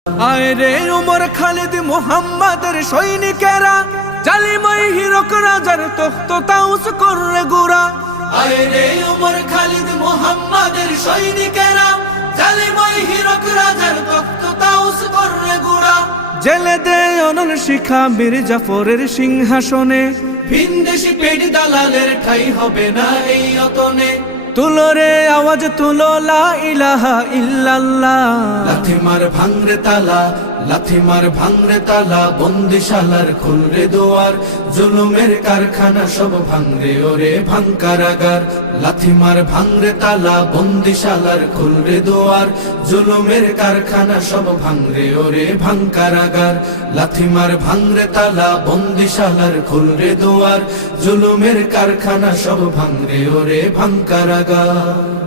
আয় রে উমর খালিদ মুহাম্মাদের সৈনিকেরা, জালিমাই হিরক রাজার তখ্ত তাউস করে গুড়া। আয় রে উমর খালিদ মুহাম্মাদের সৈনিকেরা, জালিমাই হিরক রাজার তখ্ত তাউস করে গুড়া। জেলে দে অনল শিখা বীর জাফরের সিংহাসনে, ভিনদেশি পেট দালালের ঠাই হবে না এই অতনে। তুলো রে আওয়াজ তুলো লা ইলাহা ইল্লাল্লাহ। লাথি মার ভাঙরে তালা, লাথি মার ভাঙরে তালা, বন্দিশালার খুলরে দুয়ার, জুলুমের কারখানা সব ভাঙরে ওরে ভাঙ কারাগার। লাথি মার ভাঙরে তালা, বন্দিশালার খুলরে দুয়ার, জুলুমের কারখানা সব ভাঙরে ওরে ভাঙ কারাগার। লাথি মার ভাঙরে তালা, বন্দিশালার খুলরে দুয়ার, জুলুমের কারখানা সব ভাঙরে ওরে ভাঙ কারাগার।